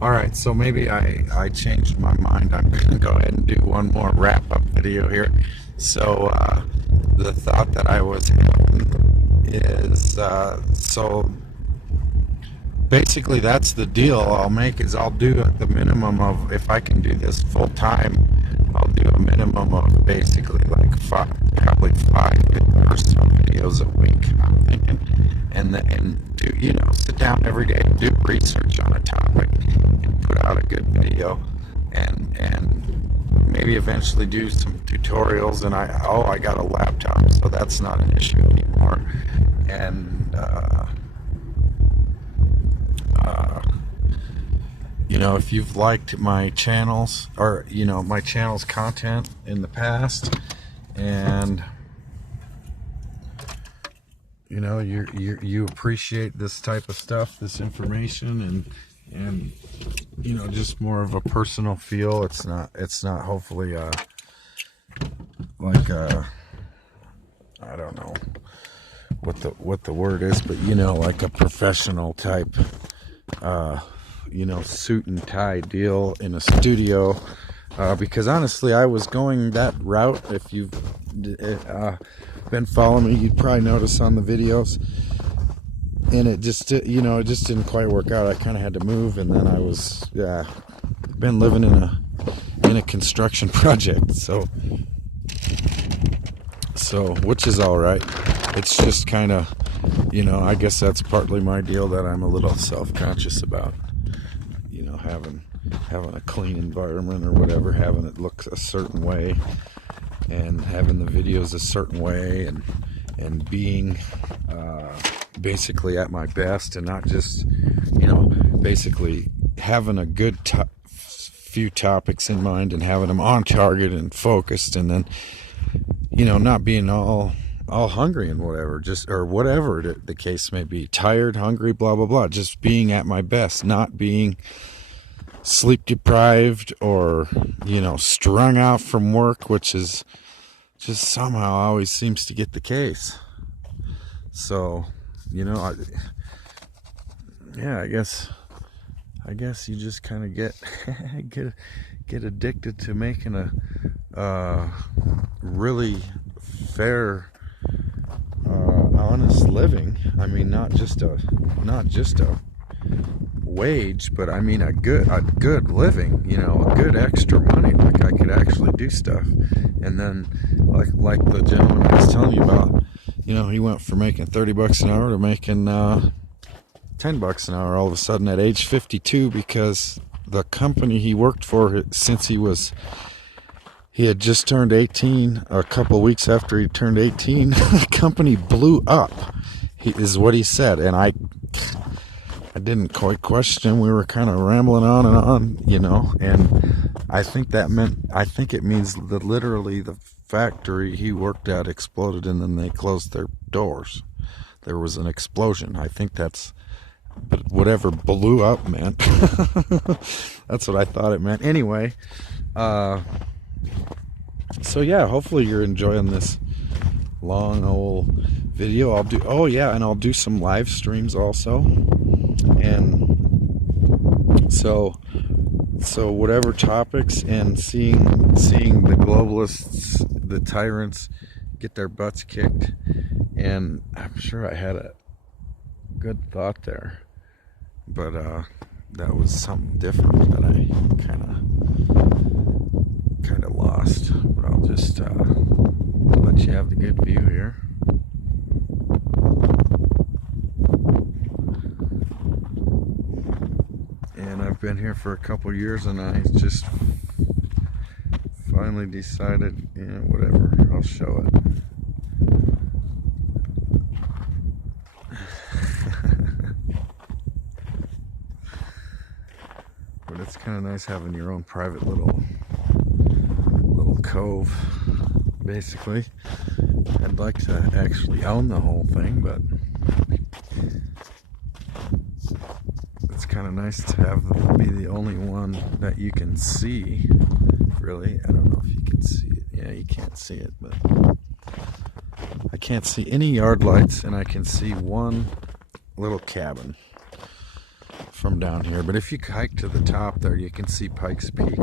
All right, so maybe I changed my mind. I'm going to go ahead and do one more wrap-up video here. So the thought that I was having is, so basically that's the deal I'll make is I'll do at the minimum of, if I can do this full time, I'll do a minimum of basically like probably 5 or so videos a week, I'm thinking. And do, sit down every day and do research on a topic and put out a good video, and maybe eventually do some tutorials. And I got a laptop, so that's not an issue anymore. And if you've liked my channels or my channel's content in the past, and you appreciate this type of stuff, this information, and just more of a personal feel. It's not hopefully like I don't know what the word is, but like a professional type suit and tie deal in a studio, because honestly I was going that route. If you've been following me, you'd probably notice on the videos, and it just it just didn't quite work out. I kind of had to move, and then I was been living in a construction project, so which is all right. It's just kind of I guess that's partly my deal that I'm a little self-conscious about, having a clean environment or whatever, having it look a certain way, and having the videos a certain way, and being basically at my best, and not just basically having a good few topics in mind and having them on target and focused, and then not being all hungry and whatever, or whatever the case may be, tired, hungry, blah blah blah, just being at my best, not being sleep deprived or strung out from work, which is just somehow always seems to get the case. So I guess you just kind of get addicted to making a really fair, honest living. I mean, not just a wage, but I mean a good living, a good extra money, like I could actually do stuff. And then like the gentleman I was telling you about, he went from making 30 bucks an hour to making 10 bucks an hour all of a sudden at age 52, because the company he worked for, since he had just turned 18, a couple weeks after he turned 18, the company blew up, is what he said. And I didn't quite question. We were kind of rambling on and on, and I think it means that literally the factory he worked at exploded, and then they closed their doors. There was an explosion. I think that's, but whatever blew up meant, that's what I thought it meant. Anyway, so yeah, hopefully you're enjoying this long old video. I'll do some live streams also. And so whatever topics, and seeing the globalists, the tyrants, get their butts kicked. And I'm sure I had a good thought there, but that was something different that I kind of lost. But I'll just let you have the good view here. And I've been here for a couple years, and I just finally decided, whatever, I'll show it. But it's kind of nice having your own private little cove, basically. I'd like to actually own the whole thing, but it's kind of nice to be the only one that you can see, really. I don't know if you can see it. Yeah, you can't see it, but I can't see any yard lights, and I can see one little cabin from down here. But if you hike to the top there, you can see Pikes Peak.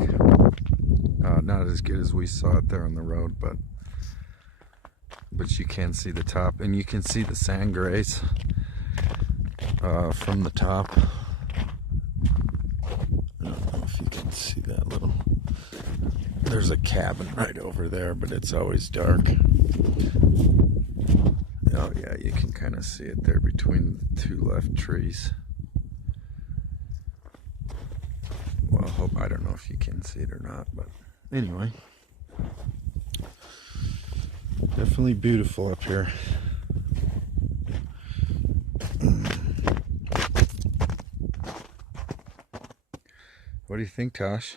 Not as good as we saw it there on the road, but you can see the top, and you can see the sand grays from the top. I don't know if you can see that little. There's a cabin right over there, but it's always dark. Oh yeah, you can kind of see it there between the two left trees. Well, I don't know if you can see it or not, but anyway, definitely beautiful up here. What do you think, Tosh?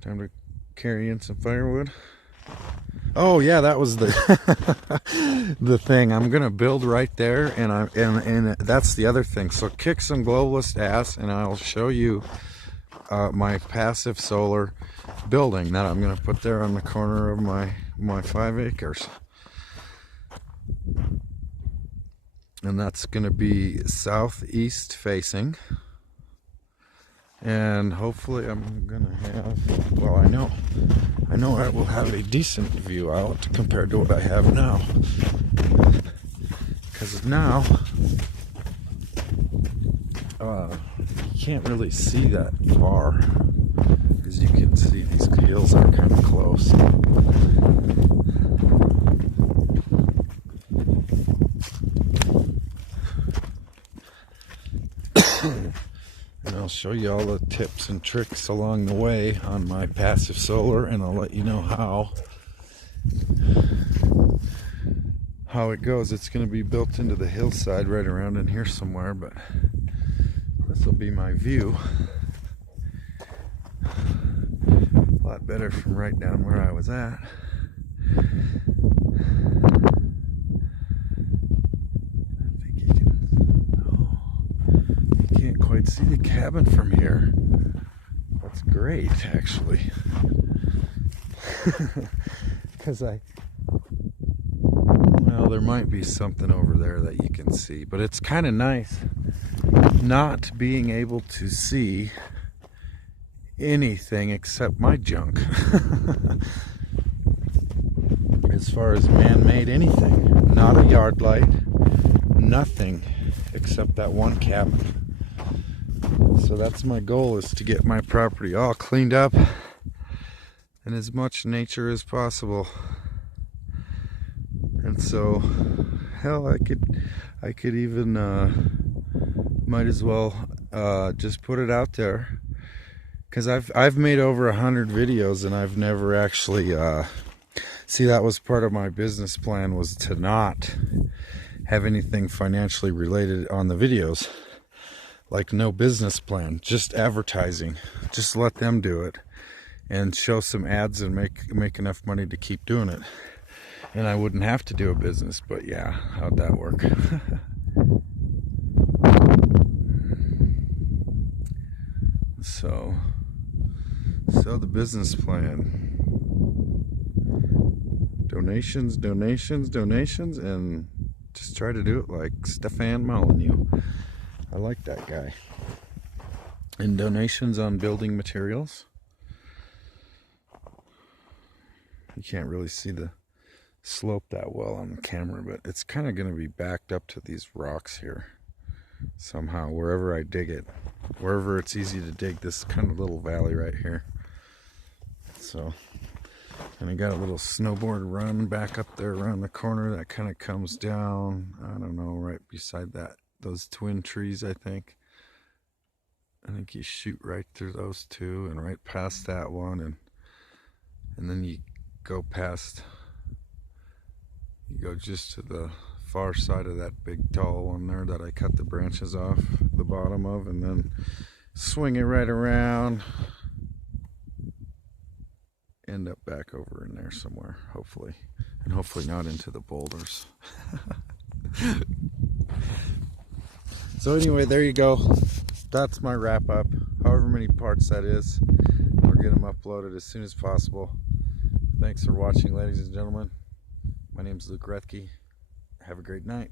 Time to carry in some firewood? Oh yeah, that was the the thing. I'm gonna build right there, and that's the other thing. So kick some globalist ass, and I'll show you my passive solar building that I'm gonna put there on the corner of my 5 acres, and that's gonna be southeast facing. And hopefully I'm gonna have, well, I know I will have a decent view out compared to what I have now. Because now, you can't really see that far. As you can see, these hills are kind of close. And I'll show you all the tips and tricks along the way on my passive solar, and I'll let you know how it goes. It's going to be built into the hillside right around in here somewhere, but this will be my view. A lot better from right down where I was at. Quite see the cabin from here. That's great, actually. Because well, there might be something over there that you can see, but it's kind of nice not being able to see anything except my junk. As far as man-made anything, not a yard light, nothing except that one cabin. So that's my goal, is to get my property all cleaned up and as much nature as possible. And so, hell, I could even might as well just put it out there, because I've made over 100 videos and I've never actually see, that was part of my business plan, was to not have anything financially related on the videos. Like no business plan, just advertising. Just let them do it and show some ads and make enough money to keep doing it. And I wouldn't have to do a business, but yeah, how'd that work? So the business plan. Donations, and just try to do it like Stefan Molyneux. I like that guy. And donations on building materials. You can't really see the slope that well on the camera, but it's kind of going to be backed up to these rocks here somehow, wherever I dig it. Wherever it's easy to dig this kind of little valley right here. So, and I got a little snowboard run back up there around the corner that kind of comes down, I don't know, right beside those twin trees. I think you shoot right through those two and right past that one, and then you go past, you go just to the far side of that big tall one there that I cut the branches off the bottom of, and then swing it right around, end up back over in there somewhere, hopefully, and hopefully not into the boulders. So anyway, there you go. That's my wrap up. However many parts that is, I'll get them uploaded as soon as possible. Thanks for watching, ladies and gentlemen. My name is Luke Rethke. Have a great night.